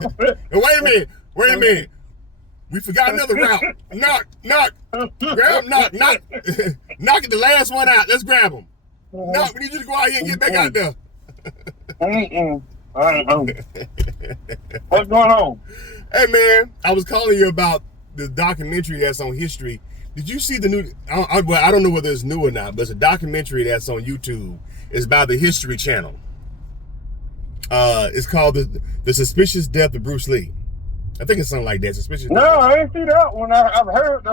Wait a minute. We forgot another route. Knock. Grab him, knock. Knock it the last one out. Let's grab him. Knock, we need you to go out here and get back out there. What's going on? Hey, man, I was calling you about the documentary that's on history. Did you see the new, I don't know whether it's new or not, but it's a documentary that's on YouTube. It's by the History Channel. It's called the Suspicious Death of Bruce Lee. I think it's something like that. Suspicious. No, I ain't see that one. I've heard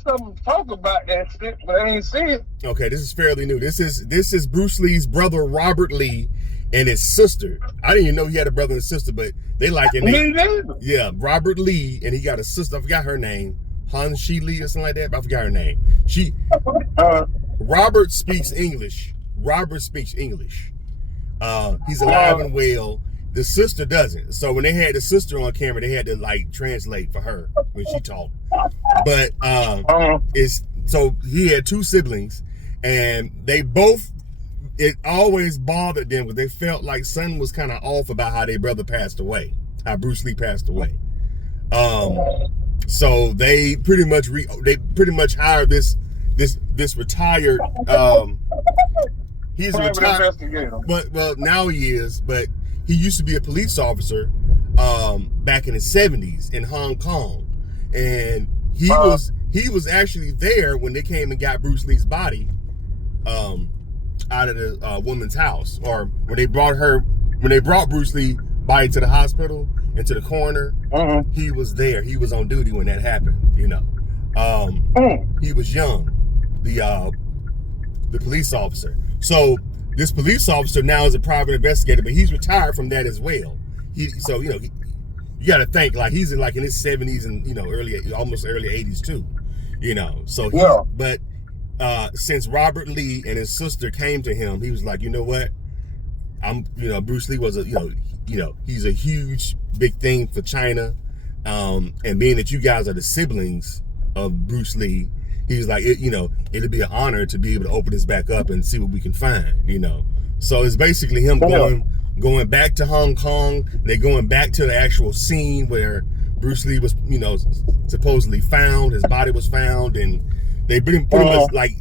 some talk about that shit, but I ain't see it. Okay, this is fairly new. This is Bruce Lee's brother Robert Lee and his sister. I didn't even know he had a brother and sister, but they like it. Me neither. Yeah, Robert Lee, and he got a sister. I forgot her name. Han Shi Lee or something like that. But I forgot her name. Robert speaks English. He's alive and well. The sister doesn't. So when they had the sister on camera, they had to like translate for her when she talked. But so he had two siblings, and they both, it always bothered them because they felt like something was kind of off about how their brother passed away, how Bruce Lee passed away. So they pretty much hired this retired. He's a retired investigator. But well, now he is. But he used to be a police officer back in the 70s in Hong Kong, and he was actually there when they came and got Bruce Lee's body out of the woman's house, or when they brought Bruce Lee's body to the hospital and to the coroner. He was there. He was on duty when that happened. You know, he was young, the police officer. So this police officer now is a private investigator, but he's retired from that as well. You got to think like he's in his 70s and almost early 80s too. So but since Robert Lee and his sister came to him, he was like, you know what, Bruce Lee was he's a huge big thing for China, and being that you guys are the siblings of Bruce Lee, he was like, it'd be an honor to be able to open this back up and see what we can find, So it's basically him going back to Hong Kong. They're going back to the actual scene where Bruce Lee was, supposedly found. His body was found, and they pretty much like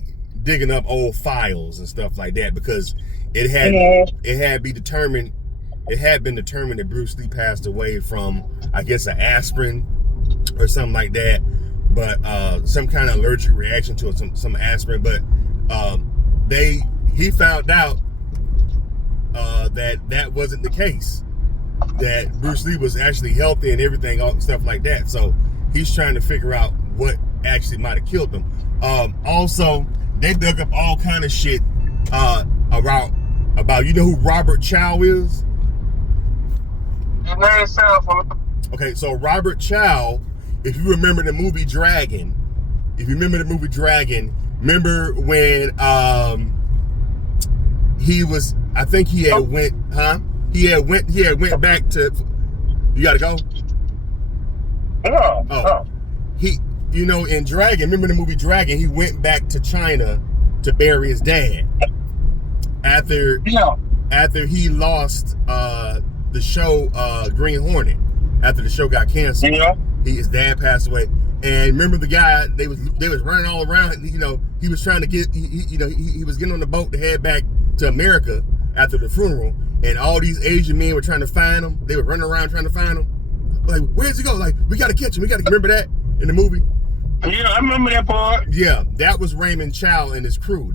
digging up old files and stuff like that, because it had been determined that Bruce Lee passed away from, I guess, an aspirin or something like that. But some kind of allergic reaction to some aspirin. But he found out that wasn't the case. That Bruce Lee was actually healthy and everything, all stuff like that. So he's trying to figure out what actually might have killed him. Also, they dug up all kind of shit about who Robert Chow is. Okay, so Robert Chow, if you remember the movie Dragon, remember when he was, I think he had went back to, you gotta go? He, in Dragon, remember the movie Dragon, he went back to China to bury his dad after he lost the show Green Hornet, after the show got canceled. His dad passed away, and remember the guy, they was running all around. He was trying to get, he was getting on the boat to head back to America after the funeral, and all these Asian men were trying to find him. They were running around trying to find him. Like, where's he go? Like, we got to catch him. Remember that in the movie? Yeah, I remember that part. Yeah, that was Raymond Chow and his crew.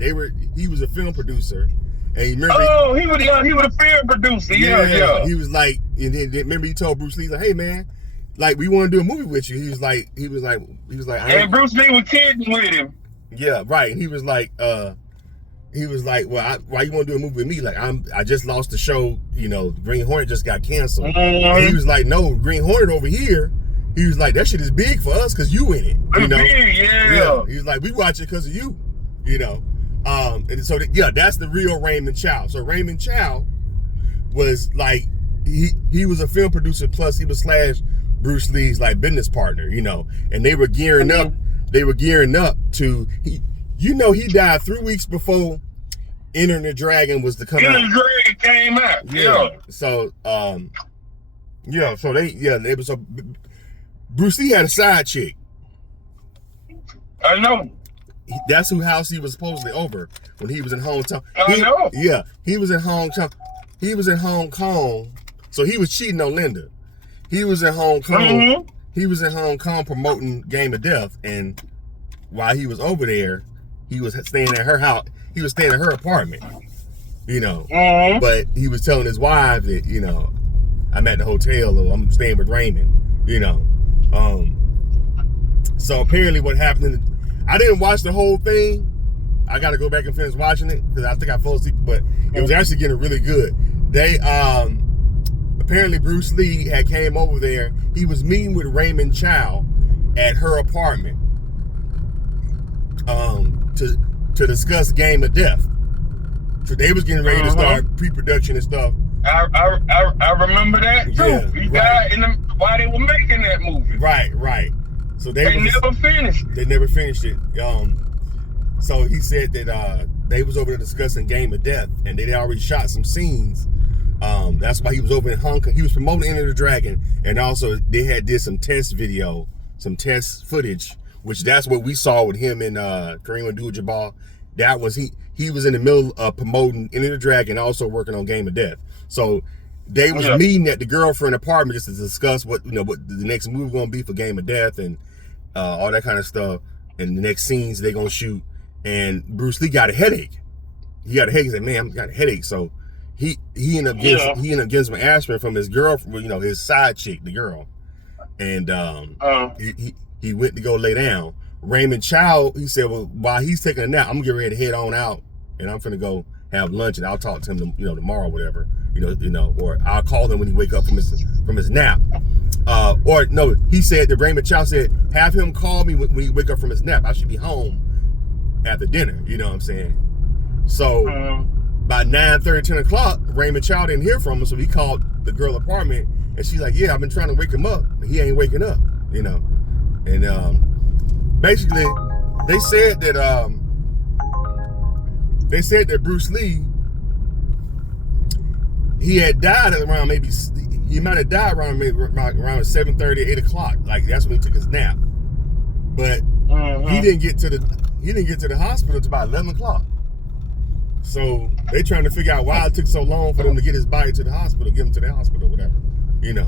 He was a film producer. And remember, he was a film producer. Yeah. He was like, and remember he told Bruce Lee, like, hey man, like, we want to do a movie with you. He was like, and Bruce Lee was kidding with him. Yeah, right. And he was like, well, why you want to do a movie with me? Like, I just lost the show. Green Hornet just got canceled. And he was like, no, Green Hornet over here. He was like, that shit is big for us because you in it. Big, yeah. He was like, we watch it because of you. And so that's the real Raymond Chow. So Raymond Chow was like, he was a film producer, plus he was / Bruce Lee's like business partner, and they were gearing up. They were gearing up to, he died 3 weeks before Enter the Dragon was to come out. Enter the Dragon came out. Yeah. So Yeah, so they was Bruce Lee had a side chick. I know. That's who house he was supposedly over when he was in Hong Kong. I know. Yeah, he was in Hong Kong. He was in Hong Kong, so he was cheating on Linda. He was in Hong Kong. Mm-hmm. He was in Hong Kong promoting Game of Death, and while he was over there, he was staying at her house. He was staying at her apartment, you know. Mm-hmm. But he was telling his wife that, you know, I'm at the hotel or I'm staying with Raymond, you know. So apparently what happened, I didn't watch the whole thing. I got to go back and finish watching it because I think I fell asleep, but it was actually getting really good. They, apparently Bruce Lee had came over there. He was meeting with Raymond Chow at her apartment to discuss Game of Death. So they was getting ready to start pre-production and stuff. I remember that too. Yeah, He died while they were making that movie. Right. So they never finished. They never finished it. So he said that they was over there discussing Game of Death, and they already shot some scenes. That's why he was over in Hong Kong. He was promoting Enter the Dragon, and also they did some test video, some test footage, which that's what we saw with him and Kareem Abdul-Jabbar. That was he was in the middle of promoting Enter the Dragon, also working on Game of Death. So they was meeting at the girlfriend apartment just to discuss what the next move gonna be for Game of Death and all that kind of stuff, and the next scenes they're gonna shoot. And Bruce Lee got a headache. He got a headache. He said, "Man, I got a headache." So he ended up getting some aspirin from his girlfriend, you know, his side chick, the girl, and he went to go lay down. Raymond Chow, he said, "Well, while he's taking a nap, I'm getting ready to head on out, and I'm finna go have lunch, and I'll talk to him, tomorrow, or whatever, or I'll call him when he wake up from his nap." Or no, he said that Raymond Chow said, "Have him call me when he wake up from his nap. I should be home after dinner." You know what I'm saying? So by 9:30, 10 o'clock, Raymond Chow didn't hear from him, so he called the girl apartment, and she's like, "Yeah, I've been trying to wake him up, but he ain't waking up." And basically, they said that Bruce Lee, he had died at around he might have died around 7:30, 8 o'clock. Like that's when he took his nap. But he didn't get to the hospital until about 11 o'clock. So they trying to figure out why it took so long for them to get his body to the hospital, get him to the hospital, whatever. Yeah.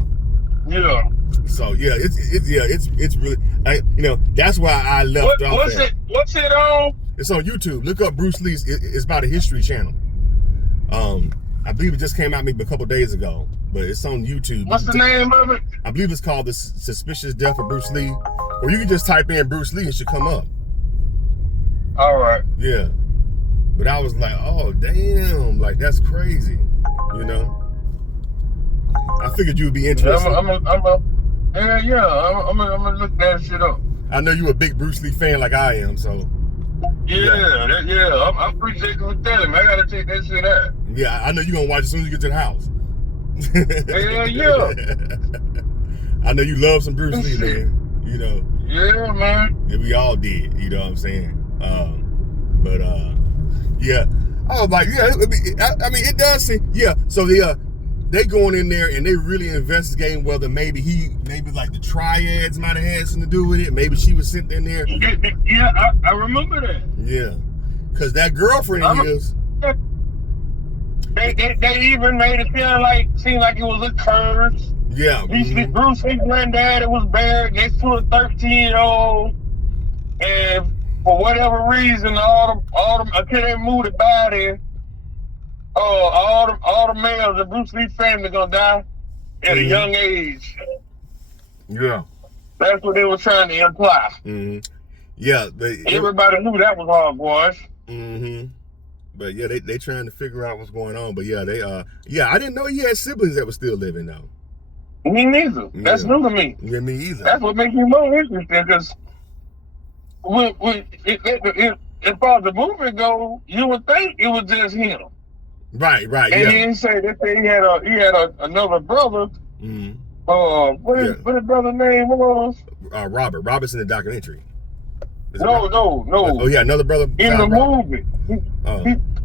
So yeah, it's really, that's why I left off. What's it on? It's on YouTube. Look up Bruce Lee's. It's about a history channel. I believe it just came out maybe a couple days ago, but it's on YouTube. What's the name of it? I believe it's called The Suspicious Death of Bruce Lee, or you can just type in Bruce Lee and it should come up. All right. Yeah. But I was like, oh damn, like that's crazy, I figured you would be interested. I'm gonna look that shit up. I know you a big Bruce Lee fan like I am, so. Yeah. I'm pretty sick of telling him. I gotta take that shit out. Yeah, I know you're gonna watch as soon as you get to the house. Yeah. I know you love some Bruce Lee, man. Yeah, man. And we all did, you know what I'm saying? Yeah. I was like, yeah, I mean, it does seem, yeah. So they going in there and they really investigating whether maybe like the triads might have had something to do with it. Maybe she was sent in there. Yeah, I remember that. Yeah. Because that girlfriend of his. They even made it seem like it was a curse. Yeah. Bruce Lee's granddad was buried next to a 13-year-old, and for whatever reason, all them until they moved the body, all the males of Bruce Lee family gonna die at a young age. Yeah. That's what they were trying to imply. Yeah. Everybody knew that was hogwash. But yeah, they trying to figure out what's going on. But yeah, I didn't know he had siblings that were still living though. Me neither. That's new to me. Yeah, me either. That's what makes me more interesting, because as far as the movie goes, you would think it was just him. Right. And he didn't say that he had another brother. What his brother's name was? Robert. Robert's in the documentary. No. Oh yeah, another brother. In the movie.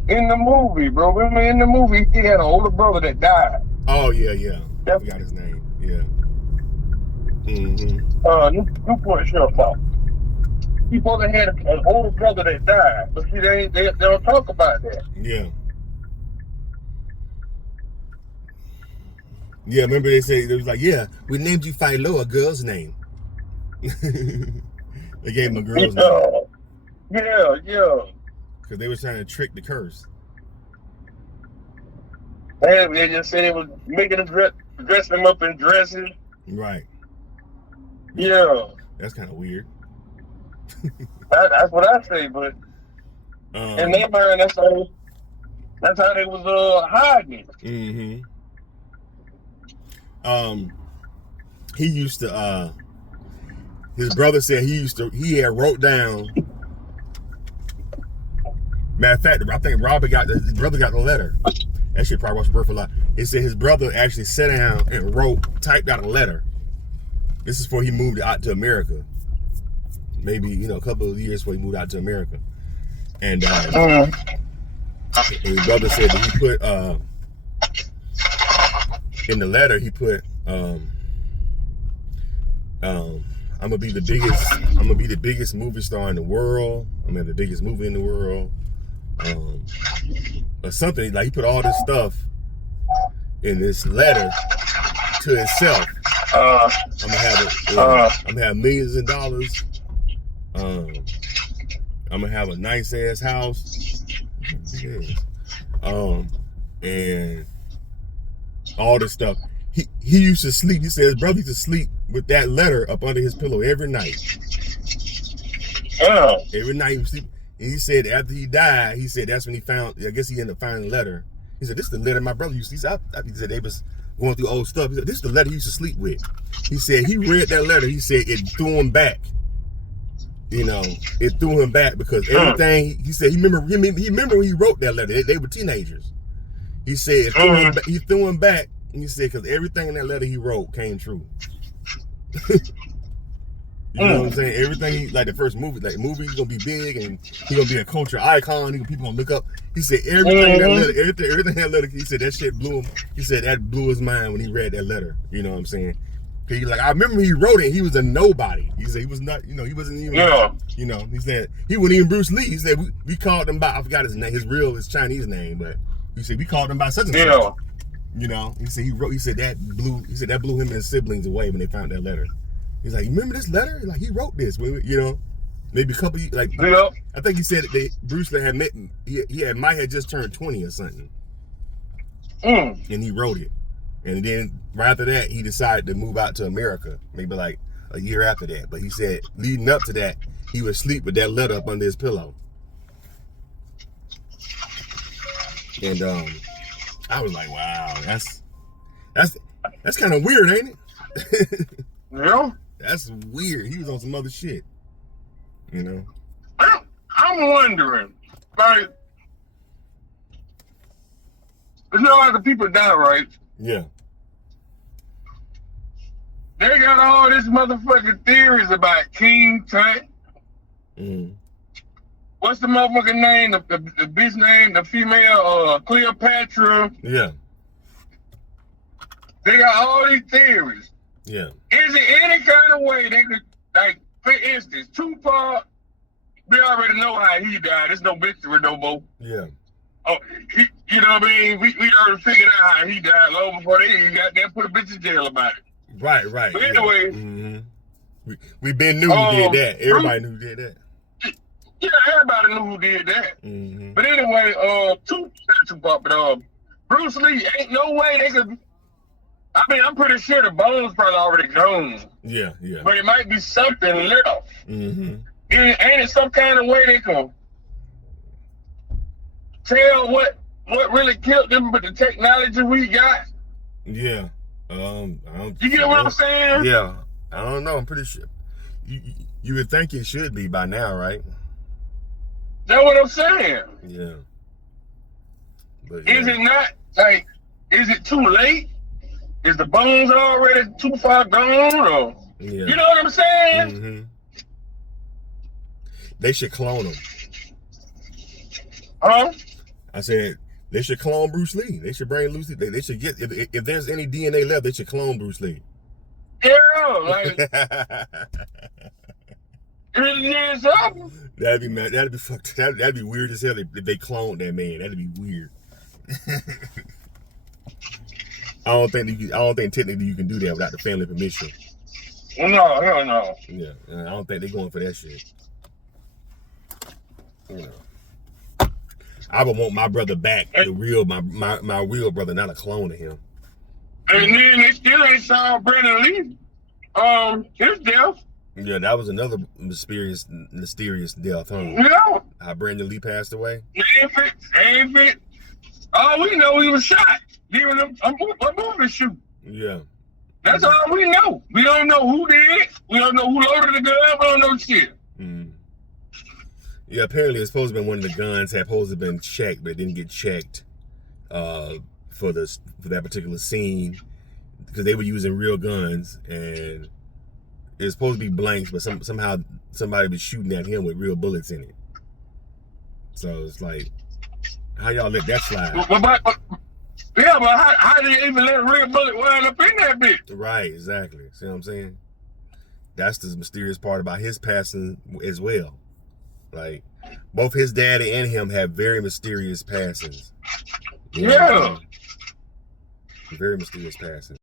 In the movie, bro. Remember in the movie, he had an older brother that died. Oh yeah. I forgot his name. Yeah. Mm-hmm. Newport Sheriff Boss. He probably had an older brother that died, but see, they don't talk about that. Yeah. Yeah, remember they said, it was like, yeah, we named you Philo, a girl's name. They gave him a girl's name. Yeah. Because they were trying to trick the curse. They just said it was making him dress him up in dresses. Right. Yeah. That's kind of weird. That's what I say, but in their mind, that's how they was hiding it. Mm-hmm. He used to his brother said he had wrote down. Matter of fact, I think his brother got the letter. That shit probably was worth a lot. It said his brother actually sat down and typed out a letter. This is before he moved out to America. Maybe, a couple of years before he moved out to America. And his brother said that he put in the letter, he put I'm gonna be the biggest movie star in the world. I'm gonna have the biggest movie in the world. Or something. Like, he put all this stuff in this letter to himself. I'm gonna have millions of dollars. I'm gonna have a nice ass house. And all this stuff. He used to sleep. He said his brother used to sleep with that letter up under his pillow every night. Every night he would sleep. And he said after he died, he said that's when he found. I guess he ended up finding the letter. He said, "This is the letter my brother used to." He said they was going through old stuff. He said, "This is the letter he used to sleep with." He said he read that letter. He said it threw him back. It threw him back because everything. He said he remember when he wrote that letter. They were teenagers. He said he threw him back. And he said because everything in that letter he wrote came true. You know what I'm saying? Everything, like the first movie, he's gonna be big and he's gonna be a culture icon. People gonna look up. He said everything in that letter, everything in that letter. He said that shit blew him. He said that blew his mind when he read that letter. You know what I'm saying? Cause I remember he wrote it. He was a nobody. He said he was not. He wasn't even. Yeah. He said he wasn't even Bruce Lee. He said we called him by. I forgot his name. His Chinese name, but he said we called him by such and such. He said he said that blew him and his siblings away when they found that letter. He's like, you remember this letter? Like, he wrote this, maybe a couple, I think he said that Bruce Lee had met, might have just turned 20 or something. And he wrote it. And then right after that, he decided to move out to America, maybe like a year after that. But he said leading up to that, he would sleep with that letter up under his pillow. And I was like, wow, that's kind of weird, ain't it? Yeah. That's weird. He was on some other shit. I'm wondering, like, like the people die, right? Yeah. They got all this motherfucking theories about King Tut. What's the motherfucking name? The bitch name, the female, Cleopatra. Yeah. They got all these theories. Yeah. Is there any kind of way they could, like, for instance, Tupac, we already know how he died. There's no mystery no more. Yeah. Oh, you know what I mean? We already figured out how he died long before they even got there, put a bitch in jail about it. Right. But anyway. We been knew who did that. Everybody knew who did that. Yeah, everybody knew who did that. But anyway, Tupac, but Bruce Lee, ain't no way they could. I mean, I'm pretty sure the bones probably already gone. Yeah. But it might be something left. Ain't it some kind of way they can tell what really killed them with the technology we got? Yeah. You get what I'm saying? Yeah. I don't know. I'm pretty sure. You would think it should be by now, right? That's what I'm saying. Yeah. But, Is it not, like, is it too late? Is the bones already too far gone? Or, you know what I'm saying? They should clone him. Huh? I said they should clone Bruce Lee. They should bring Bruce Lee. They should get if there's any DNA left, they should clone Bruce Lee. Yeah, like it is something. That'd be mad. That'd be fucked. That'd be weird as hell if they cloned that man. That'd be weird. I don't think technically you can do that without the family permission. No, hell no. Yeah, I don't think they're going for that shit. You know, I would want my brother back, the real my real brother, not a clone of him. And then they still ain't saw Brandon Lee. His death. Yeah, that was another mysterious death, huh? Yeah. How Brandon Lee passed away. If it. All we know, he was shot. Giving him a movie shoot. Yeah. That's all we know. We don't know who did it. We don't know who loaded the gun. We don't know shit. Mm. Yeah, apparently it's supposed to be one of the guns had supposed to have been checked, but it didn't get checked for that particular scene because they were using real guns and it's supposed to be blanks, but somehow somebody was shooting at him with real bullets in it. So it's like, how y'all let that slide? But how did they even let a real bullet wind up in that bitch? Right, exactly. See what I'm saying? That's the mysterious part about his passing as well. Like, both his daddy and him have very mysterious passings. Yeah. Very mysterious passings.